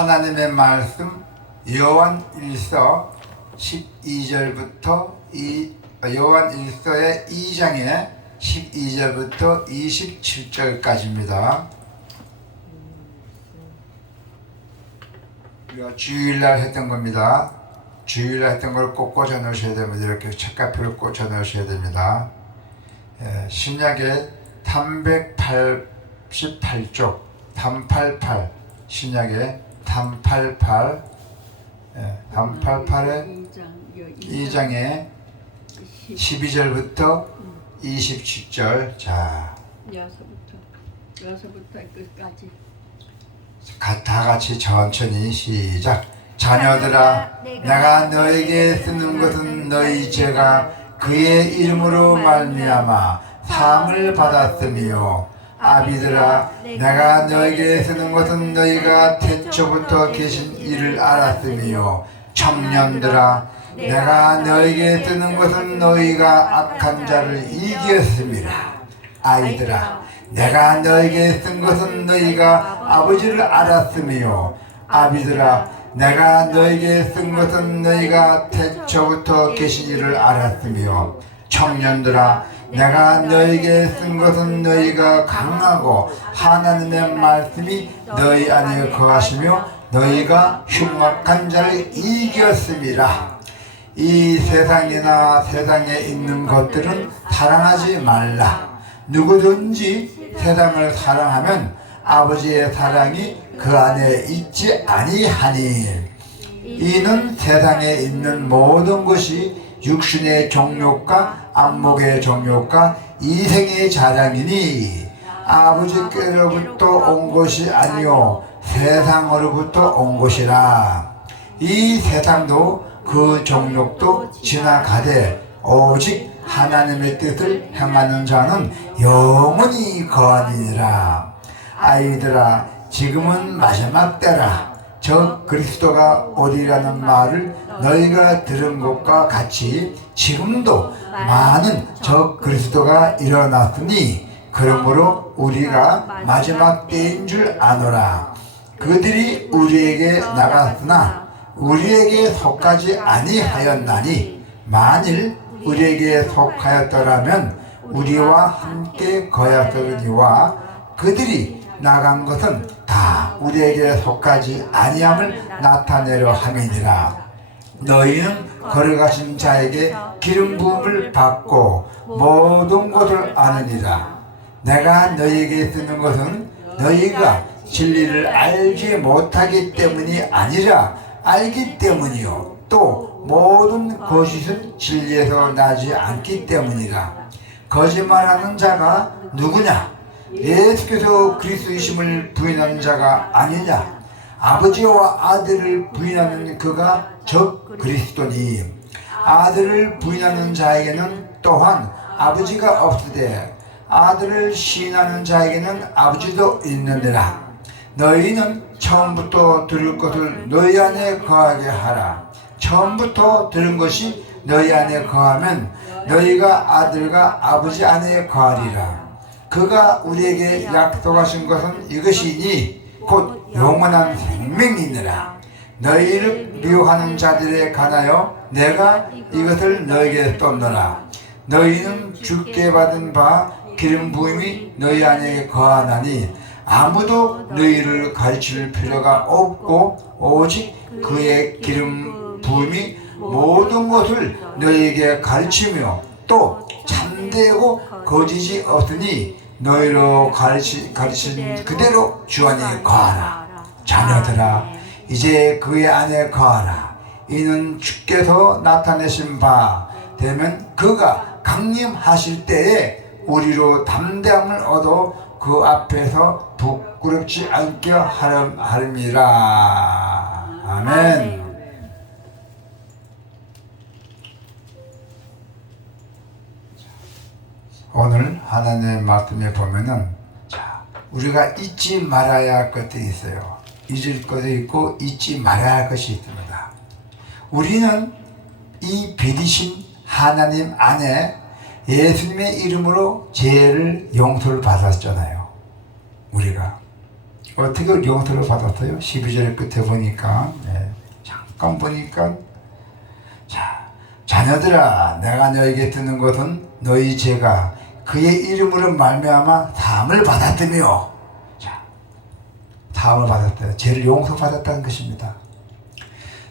하나님의 말씀 요한 1서 12절부터 요한 1서의 2장에 12절부터 27절까지입니다. 우리가 주일날 했던 겁니다. 주일날 했던 걸 꼭 꽂아 넣으셔야 됩니다. 이렇게 책가표를 꽂아 넣으셔야 됩니다. 신약의 388쪽 388 신약의 388 388의 2장에 12절부터 27절. 자, 여기서부터 끝까지 다 같이 천천히 시작. 자녀들아, 내가 너에게 쓰는 것은 너희 죄가 그의 이름으로 말미암아 사함을 받았으며, 아비들아, 내가 너에게 쓰는 것은 너희가 태초부터 계신 이를 알았으며, 청년들아, 내가 너에게 쓰는 것은 너희가 악한 자를 이겼습니다. 아이들아, 내가 너에게 쓴 것은 너희가 아버지를 알았으며, 아비들아, 내가 너에게 쓴 것은 너희가 태초부터 계신 이를 알았으며, 청년들아, 내가 너에게 쓴 것은 너희가 강하고 하나님의 말씀이 너희 안에 거하시며 너희가 흉악한 자를 이겼습니다. 이 세상이나 세상에 있는 것들은 사랑하지 말라. 누구든지 세상을 사랑하면 아버지의 사랑이 그 안에 있지 아니하니, 이는 세상에 있는 모든 것이 육신의 정욕과 안목의 정욕과 이생의 자랑이니 아버지께로부터 온 것이 아니요 세상으로부터 온 것이라. 이 세상도 그 정욕도 지나가되 오직 하나님의 뜻을 행하는 자는 영원히 거하니라. 아이들아, 지금은 마지막 때라. 저 그리스도가 오리라는 말을 너희가 들은 것과 같이 지금도 많은 저 그리스도가 일어났으니, 그러므로 우리가 마지막 때인 줄 아노라. 그들이 우리에게 나갔으나 우리에게 속하지 아니하였나니, 만일 우리에게 속하였더라면 우리와 함께 거하였으니와 그들이 나간 것은 다 우리에게 속하지 아니함을 나타내려 함이니라. 너희는 거룩하신 자에게 기름 부음을 받고 모든 것을 아느니라. 내가 너희에게 쓰는 것은 너희가 진리를 알지 못하기 때문이 아니라 알기 때문이요, 또 모든 거짓은 진리에서 나지 않기 때문이라. 거짓말하는 자가 누구냐? 예수께서 그리스도이심을 부인하는 자가 아니냐? 아버지와 아들을 부인하는 그가 즉 그리스도니, 아들을 부인하는 자에게는 또한 아버지가 없으되 아들을 시인하는 자에게는 아버지도 있느니라. 너희는 처음부터 들을 것을 너희 안에 거하게 하라. 처음부터 들은 것이 너희 안에 거하면 너희가 아들과 아버지 안에 거하리라. 그가 우리에게 약속하신 것은 이것이니 곧 영원한 생명이니라. 너희를 미워하는 자들에 관하여 내가 이것을 너희에게 떴노라. 너희는 주께 받은 바 기름 부음이 너희 안에 거하나니 아무도 너희를 가르칠 필요가 없고 오직 그의 기름 부음이 모든 것을 너희에게 가르치며 또 참되고 거짓이 없으니 너희로 가르친 그대로 주 안에 거하라. 자녀들아, 이제 그의 안에 거하라. 이는 주께서 나타내신 바 되면 그가 강림하실 때에 우리로 담대함을 얻어 그 앞에서 부끄럽지 않게 하름이라. 아멘. 오늘 하나님의 말씀에 보면은, 자, 우리가 잊지 말아야 할 것들이 있어요. 잊을 것도 있고 잊지 말아야 할 것이 있습니다. 우리는 이 빛이신 하나님 안에 예수님의 이름으로 죄를 용서를 받았잖아요. 우리가 어떻게 용서를 받았어요? 12절 끝에 보니까 잠깐 보니까 자, 자녀들아 내가 너에게 듣는 것은 너희 죄가 그의 이름으로 말미암아 사함을 받았으며 자, 사함을 받았어요. 죄를 용서받았다는 것입니다.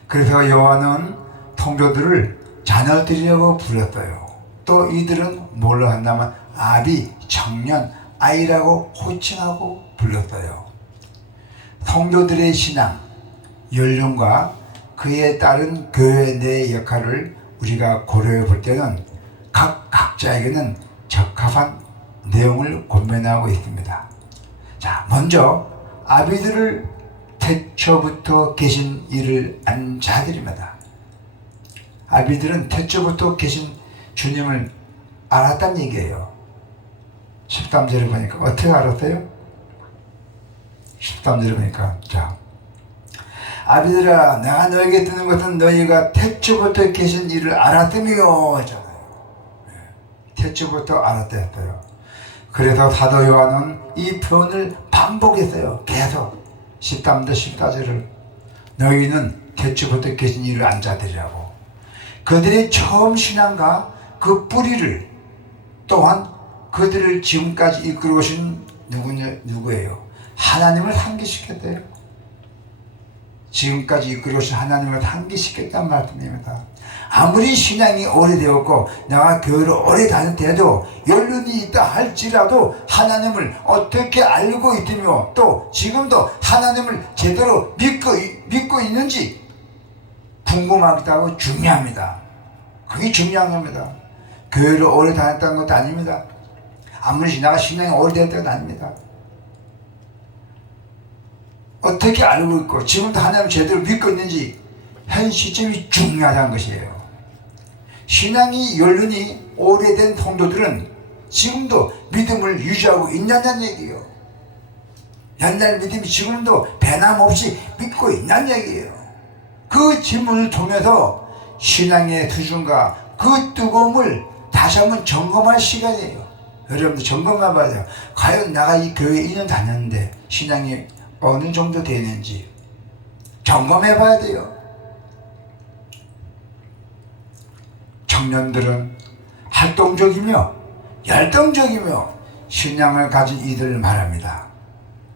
그래서 여호와는 통도들을 자녀들이라고 불렀어요. 또 이들은 뭘로 한다면 아비, 청년, 아이라고 호칭하고 불렀어요. 성도들의 신앙, 연륜과 그에 따른 교회 내 역할을 우리가 고려해 볼 때는 각자에게는 적합한 내용을 고민하고 있습니다. 자, 먼저 아비들을 태초부터 계신 이를 안 자들입니다. 아비들은 태초부터 계신 주님을 알았다는 얘기예요. 13절을 보니까 어떻게 알았어요? 13절을 보니까 자, 아비들아 내가 너에게 듣는 것은 너희가 태초부터 계신 이를 알았으며 하잖아요. 태초부터 알았다 했어요. 그래서 사도 요한은 이 표현을 반복했어요. 계속 13절 14절을 너희는 태초부터 계신 이를 안 자들이라고. 그들의 처음 신앙과 그 뿌리를 또한 그들을 지금까지 이끌어 오신 누구예요? 하나님을 상기시켰대요. 지금까지 이끌어 오신 하나님을 상기시켰단 말씀입니다. 아무리 신앙이 오래되었고 내가 교회를 오래 다녔대도 연륜이 있다 할지라도 하나님을 어떻게 알고 있으며 또 지금도 하나님을 제대로 믿고 있는지 궁금하다고 중요합니다. 그게 중요한 겁니다. 교회를 오래 다녔다는 것도 아닙니다. 아무리 내가 신앙이 오래되었다는 것도 아닙니다. 어떻게 알고 있고 지금도 하나님을 제대로 믿고 있는지 현 시점이 중요하다는 것이에요. 신앙이 연륜이 오래된 성도들은 지금도 믿음을 유지하고 있냐는 얘기예요. 옛날 믿음이 지금도 변함없이 믿고 있냐는 얘기예요. 그 질문을 통해서 신앙의 수준과 그 뜨거움을 다시 한번 점검할 시간이에요. 여러분들 점검해 봐야 돼요. 과연 내가 이 교회에 2년 다녔는데 신앙이 어느 정도 되는지 점검해 봐야 돼요. 청년들은 활동적이며 열정적이며 신앙을 가진 이들을 말합니다.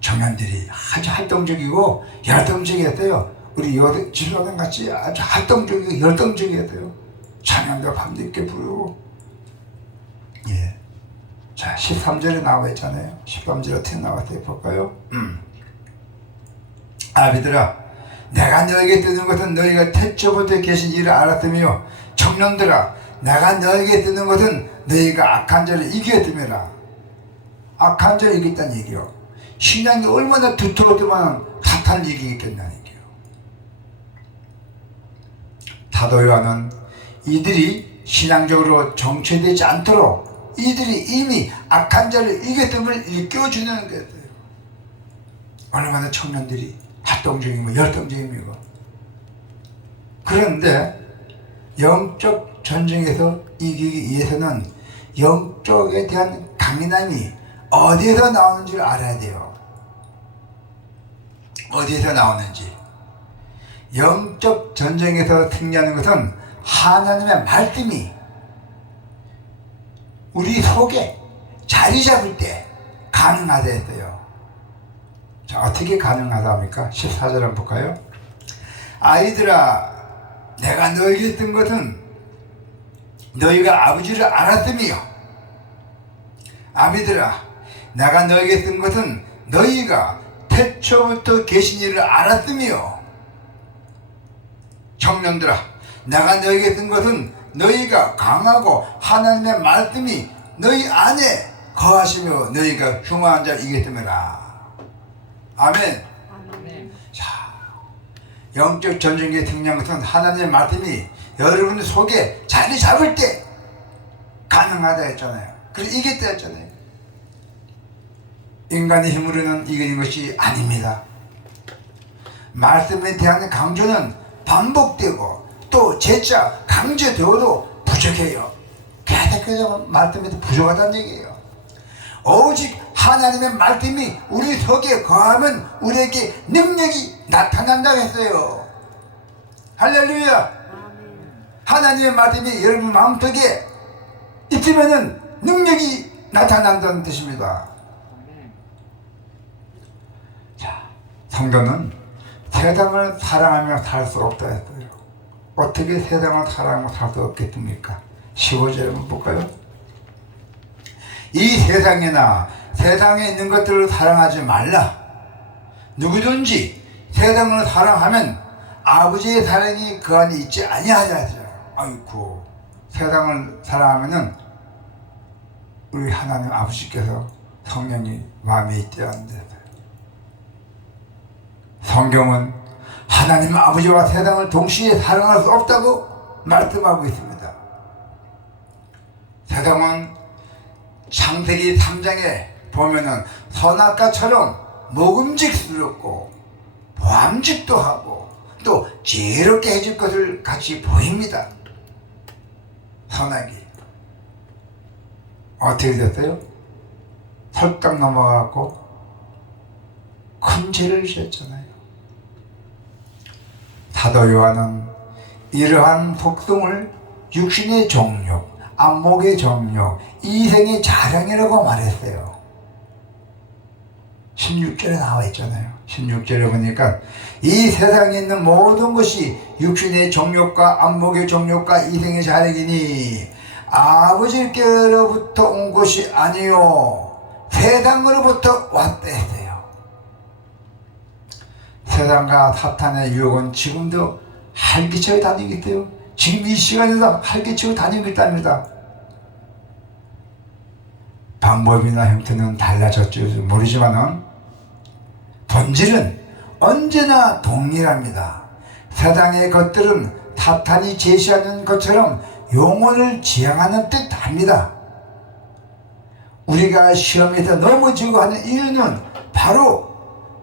청년들이 아주 활동적이고 열정적이었어요. 우리 지도자님 같이 아주 활동적이고 열정적이었어요. 찬양도 밤늦게 부르고. 예. 자, 13절에 나와 있잖아요. 13절 어떻게 나왔어요? 볼까요? 아비들아 내가 너에게 듣는 것은 너희가 태초부터 계신 일을 알았으며 청년들아 내가 너에게 듣는 것은 너희가 악한 자를 이겼음이라. 악한 자를 이겼다는 얘기요. 신앙이 얼마나 두터웠더만 사탄을 이기겠다는 얘기요. 사도 요한은 이들이 신앙적으로 정체되지 않도록 이들이 이미 악한 자를 이겼음을 일깨워주는 거예요. 얼마나 청년들이 활동적이고 열정적이고. 그런데 영적 전쟁에서 이기기 위해서는 영적에 대한 강인함이 어디에서 나오는지를 알아야 돼요. 어디에서 나오는지. 영적 전쟁에서 승리하는 것은 하나님의 말씀이 우리 속에 자리 잡을 때 가능하다 했어요. 자, 어떻게 가능하다 합니까? 14절 한번 볼까요? 아이들아 내가 너에게 든 것은 너희가 아버지를 알았으며 아비들아 내가 너에게 든 것은 너희가 태초부터 계신 이를 알았으며 청년들아 내가 너에게 든 것은 너희가 강하고 하나님의 말씀이 너희 안에 거하시며 너희가 흉한 자 이겼음이라. 아멘. 아멘. 자, 영적 전쟁에 승리한 것은 하나님의 말씀이 여러분 속에 자리 잡을 때 가능하다 했잖아요. 그래서 이겼다 했잖아요. 인간의 힘으로는 이기는 것이 아닙니다. 말씀에 대한 강조는 반복되고 또 재차 강조되어도 부족해요. 계속해서 말씀에서 부족하다는 얘기예요. 오직 하나님의 말씀이 우리 속에 거하면 우리에게 능력이 나타난다고 했어요. 할렐루야. 하나님의 말씀이 여러분 마음속에 있으면 능력이 나타난다는 뜻입니다. 자, 성도는 세상을 사랑하며 살 수 없다 했어요. 어떻게 세상을 사랑하며 살 수 없겠습니까? 15절 한번 볼까요? 이 세상에나 세상에 있는 것들을 사랑하지 말라. 누구든지 세상을 사랑하면 아버지의 사랑이 그 안에 있지 아니하리라. 아이고, 세상을 사랑하면은 우리 하나님 아버지께서 성령이 마음에 있지 않는데, 성경은 하나님 아버지와 세상을 동시에 사랑할 수 없다고 말씀하고 있습니다. 세상은 창세기 3장에 보면은 선악과처럼 먹음직스럽고 보암직도 하고 또 지혜롭게 해줄 것을 같이 보입니다. 선악이 어떻게 됐어요? 설탕 넘어가고 큰 죄를 지었잖아요. 사도 요한은 이러한 속성을 육신의 정욕, 안목의 정욕, 이생의 자랑이라고 말했어요. 16절에 나와 있잖아요. 16절에 보니까 이 세상에 있는 모든 것이 육신의 정욕과 안목의 정욕과 이생의 자랑이니 아버지께로부터 온 것이 아니요 세상으로부터 왔다 했어요. 세상과 사탄의 유혹은 지금도 활기차게 다니고 있어요. 지금 이 시간에도 활기차게 다니고 있답니다. 방법이나 형태는 달라졌지 모르지만은 본질은 언제나 동일합니다. 세상의 것들은 사탄이 제시하는 것처럼 영혼을 지향하는 듯합니다. 우리가 시험에서 넘어지고 하는 이유는 바로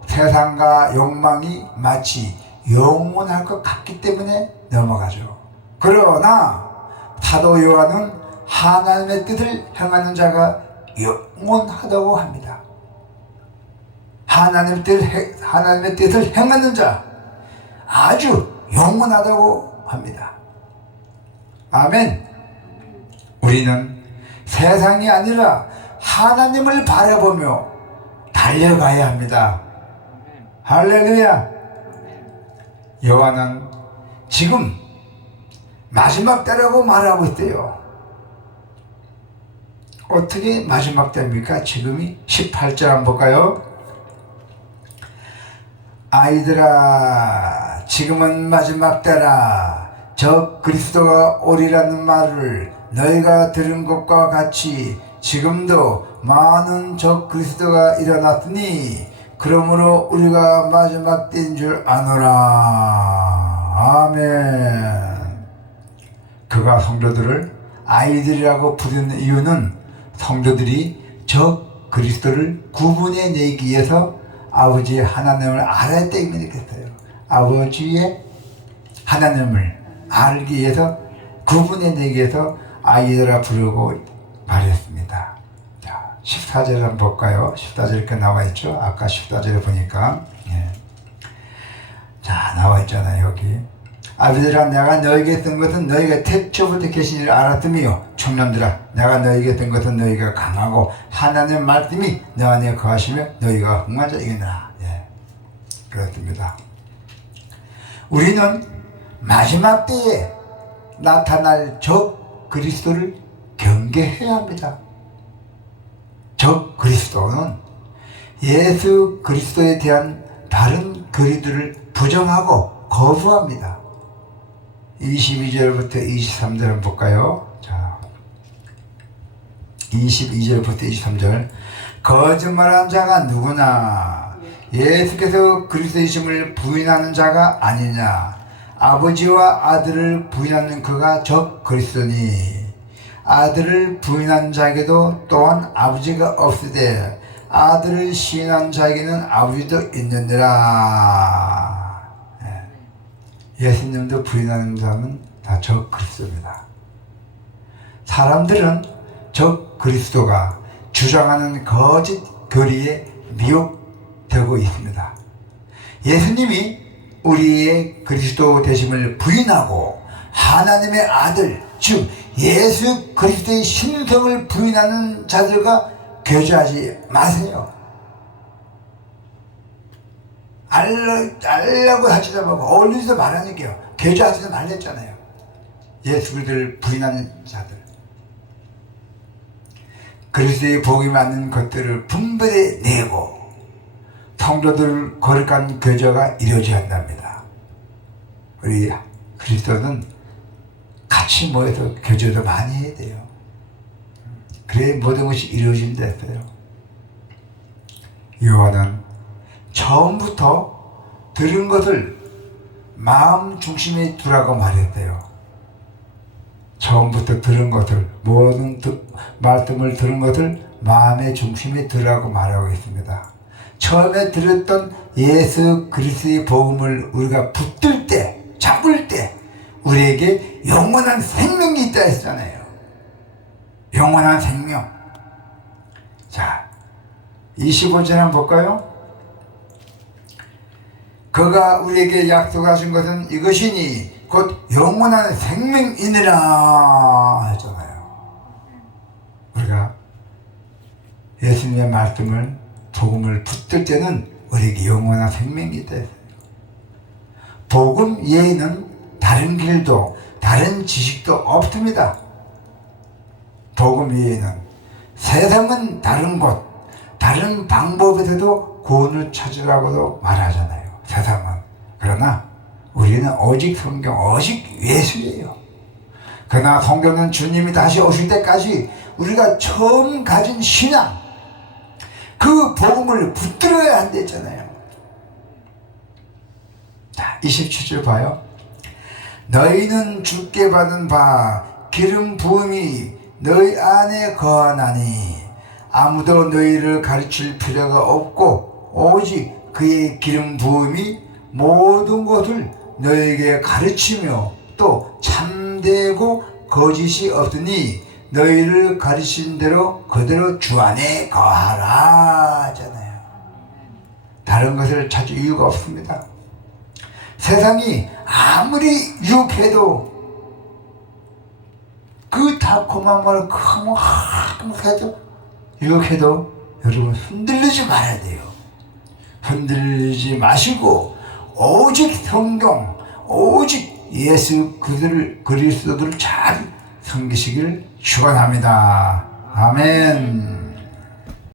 세상과 욕망이 마치 영원할 것 같기 때문에 넘어가죠. 그러나 사도 요한은 하나님의 뜻을 행하는 자가 영원하다고 합니다. 하나님의 뜻을 행하는 자 아주 영원하다고 합니다. 아멘. 우리는 세상이 아니라 하나님을 바라보며 달려가야 합니다. 할렐루야. 요한은 지금 마지막 때라고 말하고 있대요. 어떻게 마지막 때입니까? 지금이 18절 한번 볼까요? 아이들아, 지금은 마지막 때라. 저 그리스도가 오리라는 말을 너희가 들은 것과 같이 지금도 많은 저 그리스도가 일어났으니 그러므로 우리가 마지막 때인 줄 아노라. 아멘. 그가 성도들을 아이들이라고 부르는 이유는 성도들이 저 그리스도를 구분해내기 위해서 아버지의 하나님을 알아야 때문이겠어요. 아버지의 하나님을 알기 위해서 구분해내기 위해서 아이들아 부르고 말했습니다. 자, 14절 한번 볼까요? 14절 이렇게 나와 있죠. 아까 14절에 보니까 자, 나와 있잖아요. 여기 아버지라, 내가 너에게 쓴 것은 너희가 태초부터 계신 줄 알았으며 청년들아, 내가 너에게 쓴 것은 너희가 강하고 하나님의 말씀이 너 안에 거하시며 너희가 흥한 자이겠느라. 그렇습니다. 우리는 마지막 때에 나타날 적 그리스도를 경계해야 합니다. 적 그리스도는 예수 그리스도에 대한 다른 교리들을 부정하고 거부합니다. 22절부터 23절 한번 볼까요? 자, 22절부터 23절. 거짓말한 자가 누구나 예수께서 그리스도이심을 부인하는 자가 아니냐. 아버지와 아들을 부인하는 그가 적 그리스도니 아들을 부인한 자에게도 또한 아버지가 없으되 아들을 시인한 자에게는 아버지도 있느니라. 예수님도 부인하는 사람은 다 적 그리스도입니다. 사람들은 적 그리스도가 주장하는 거짓 교리에 미혹되고 있습니다. 예수님이 우리의 그리스도 되심을 부인하고 하나님의 아들, 즉 예수 그리스도의 신성을 부인하는 자들과 교제하지 마세요. 알라고 하지도 말고 어울리지도 말하니까요. 교제하지도 말랬잖아요. 예수 그리스도를 부인하는 자들. 그리스도의 복이 맞는 것들을 분별해 내고 성도들 거룩한 교제가 이루어져야 한답니다. 우리 그리스도는 같이 모여서 교제도 많이 해야 돼요. 그래야 모든 것이 이루어진다 했어요. 요한은 처음부터 들은 것을 마음 중심에 두라고 말했대요. 처음부터 들은 것을, 모든 말씀을 들은 것을 마음의 중심에 두라고 말하고 있습니다. 처음에 들었던 예수 그리스도의 복음을 우리가 붙들 때, 잡을 때 우리에게 영원한 생명이 있다 했잖아요. 영원한 생명. 자, 25절 한번 볼까요? 그가 우리에게 약속하신 것은 이것이니 곧 영원한 생명이니라 했잖아요. 우리가 예수님의 말씀을, 복음을 붙들 때는 우리에게 영원한 생명이 있다 했어요. 복음 외에는 다른 길도 다른 지식도 없습니다. 복음 외에는 세상은 다른 곳, 다른 방법에서도 구원을 찾으라고도 말하잖아요. 세상은. 그러나 우리는 오직 성경, 오직 예수예요. 그러나 성경은 주님이 다시 오실 때까지 우리가 처음 가진 신앙, 그 복음을 붙들어야 한댔잖아요. 자, 27절 봐요. 너희는 주께 받은 바 기름 부음이 너희 안에 거하나니 아무도 너희를 가르칠 필요가 없고 오직 그의 기름 부음이 모든 것을 너희에게 가르치며 또 참되고 거짓이 없으니 너희를 가르친 대로 그대로 주 안에 거하라 하잖아요. 다른 것을 찾을 이유가 없습니다. 세상이 아무리 유혹해도 그 달콤한 말 해도 유혹해도 여러분 흔들리지 말아야 돼요. 흔들리지 마시고 오직 성경, 오직 예수 그리스도를 잘 섬기시기를 축원합니다. 아멘.